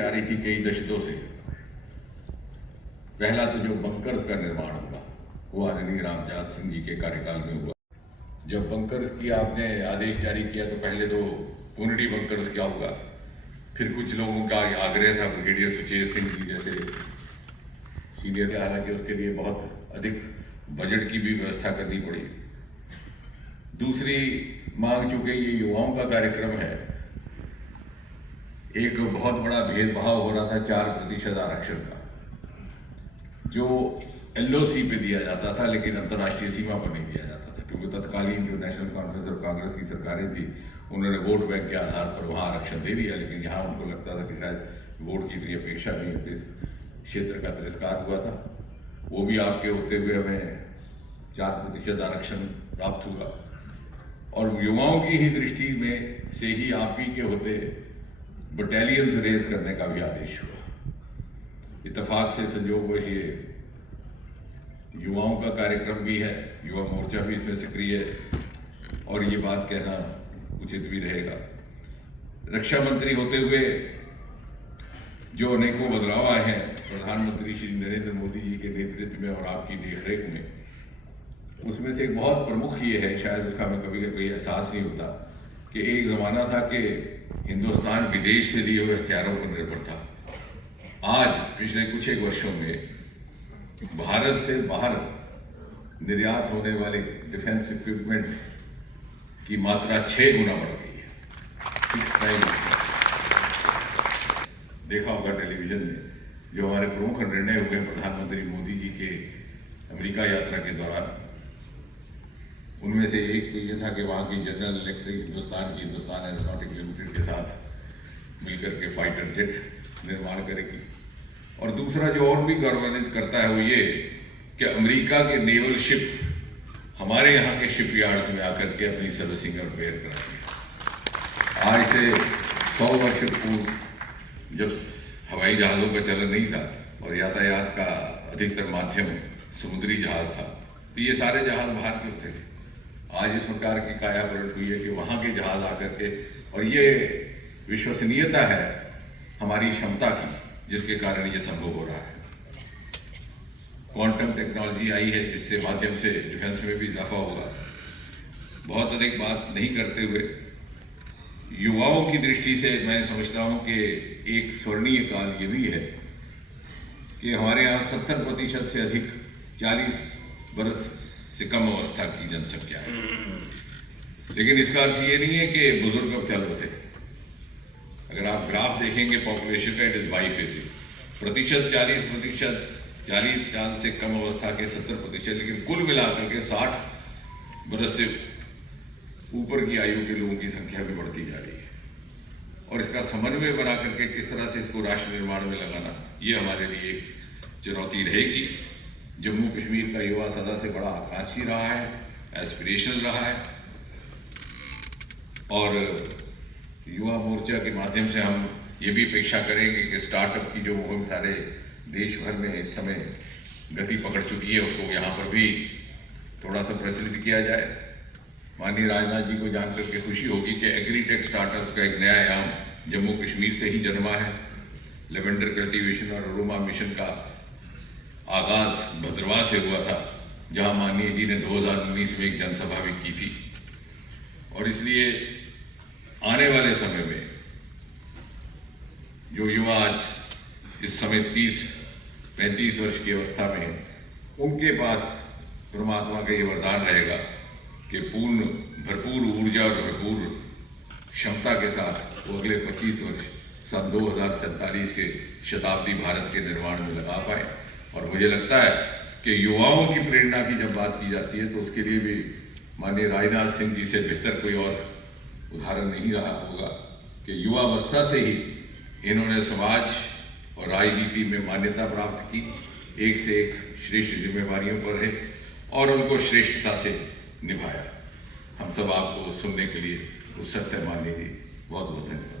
आ रही थी कई दशकों से। पहला तो जो बंकर्स का निर्माण हुआ वो आदरणीय रामजात सिंह जी के कार्यकाल में हुआ। जब बंकर्स की आपने आदेश जारी किया तो पहले तो पुनडी बंकर्स क्या हुआ, फिर कुछ लोगों का आग्रह था, ब्रिगेडियर सुचेत सिंह जी जैसे सीनियर, हालांकि उसके लिए बहुत अधिक बजट की भी व्यवस्था करनी पड़ी। दूसरी मांग, चूंकि ये युवाओं का कार्यक्रम है, एक बहुत बड़ा भेदभाव हो रहा था 4% आरक्षण का, जो LOC पे दिया जाता था लेकिन अंतर्राष्ट्रीय सीमा पर नहीं दिया जाता था, क्योंकि तत्कालीन जो नेशनल कॉन्फ्रेंस और कांग्रेस की सरकारें थी उन्होंने वोट बैंक के आधार पर वहाँ आरक्षण दे दिया, लेकिन यहाँ उनको लगता था कि शायद वोट की इतनी अपेक्षा नहीं है, इस क्षेत्र का तिरस्कार हुआ था। वो भी आपके होते हुए हमें 4% आरक्षण प्राप्त हुआ, और युवाओं की ही दृष्टि में से ही आप ही के होते बटालियंस रेज करने का भी आदेश हुआ। इत्तेफाक से संयोगवश ये युवाओं का कार्यक्रम भी है, युवा मोर्चा भी इसमें सक्रिय है, और ये बात कहना उचित भी रहेगा। रक्षा मंत्री होते हुए जो अनेकों बदलाव आए हैं प्रधानमंत्री श्री नरेंद्र मोदी जी के नेतृत्व में और आपकी देखरेख में, उसमें से एक बहुत प्रमुख ये है, शायद उसका हमें कभी कभी एहसास नहीं होता, कि एक ज़माना था कि हिंदुस्तान विदेश से लिए हुए हथियारों पर निर्भर था। आज पिछले कुछ एक वर्षों में भारत से बाहर निर्यात होने वाले डिफेंस इक्विपमेंट की मात्रा 6 गुना बढ़ गई है, 6 टाइम्स। देखा होगा टेलीविजन में जो हमारे प्रमुख निर्णय हुए हैं प्रधानमंत्री मोदी जी के अमेरिका यात्रा के दौरान, उनमें से एक तो ये था कि वहाँ की general electric Hindustan aeronautic limited के साथ मिलकर के फाइटर जेट निर्माण करेगी, और दूसरा जो और भी गौरवान्वित करता है वो ये कि अमेरिका के नेवल शिप हमारे यहाँ के शिपयार्ड्स में आकर के अपनी सर्विसिंग और रिपेयर कराती है। आज से 100 वर्ष पूर्व, जब हवाई जहाज़ों का चलन नहीं था और यातायात का अधिकतर माध्यम समुद्री जहाज़ था, तो ये सारे जहाज़ बाहर के होते थे। आज इस प्रकार की काया पलट हुई है कि वहाँ के जहाज़ आकर के, और ये विश्वसनीयता है हमारी क्षमता की, जिसके कारण ये संभव हो रहा है। क्वांटम टेक्नोलॉजी आई है जिससे माध्यम से डिफेंस में भी इजाफा होगा। बहुत अधिक बात नहीं करते हुए युवाओं की दृष्टि से मैं समझता हूँ कि एक स्वर्णीय काल ये भी है कि हमारे यहाँ 70% से अधिक 40 बरस से कम अवस्था की जनसंख्या है, लेकिन इसका अर्थ ये नहीं है कि बुजुर्ग अब चल बसे। अगर आप ग्राफ देखेंगे पॉपुलेशन का, इट इज बाइफेसिंग, प्रतिशत 40%, 40 साल से कम अवस्था के 70%, लेकिन कुल मिलाकर के 60 बरस से ऊपर की आयु के लोगों की संख्या भी बढ़ती जा रही है, और इसका समन्वय बना करके किस तरह से इसको राष्ट्र निर्माण में लगाना, ये हमारे लिए एक चुनौती रहेगी। जम्मू कश्मीर का युवा सदा से बड़ा आकांक्षी रहा है, एस्पिरेशनल रहा है, और युवा मोर्चा के माध्यम से हम ये भी अपेक्षा करेंगे कि स्टार्टअप की जो मुहिम सारे देश भर में इस समय गति पकड़ चुकी है, उसको यहाँ पर भी थोड़ा सा प्रचलित किया जाए। माननीय राजनाथ जी को जानकर के खुशी होगी कि एग्रीटेक स्टार्टअप्स का एक नया आयाम जम्मू कश्मीर से ही जन्मा है। लेवेंडर कल्टीवेशन और अरोमा मिशन का आगाज भद्रवाह से हुआ था, जहां माननीय जी ने 2019 में एक जनसभा भी की थी, और इसलिए आने वाले समय में जो युवा आज इस समय 30-35 वर्ष की अवस्था में है, उनके पास परमात्मा का ये वरदान रहेगा कि भरपूर ऊर्जा और भरपूर क्षमता के साथ वो अगले 25 वर्ष सन 2047 के शताब्दी भारत के निर्माण में लगा पाए। और मुझे लगता है कि युवाओं की प्रेरणा की जब बात की जाती है तो उसके लिए भी माननीय राजनाथ सिंह जी से बेहतर कोई और उदाहरण नहीं रहा होगा कि युवावस्था से ही इन्होंने समाज और राजनीति में मान्यता प्राप्त की, एक से एक श्रेष्ठ जिम्मेवारियों पर है और उनको श्रेष्ठता से निभाया। हम सब आपको सुनने के लिए उत्सुक है। माननीय जी, बहुत बहुत धन्यवाद।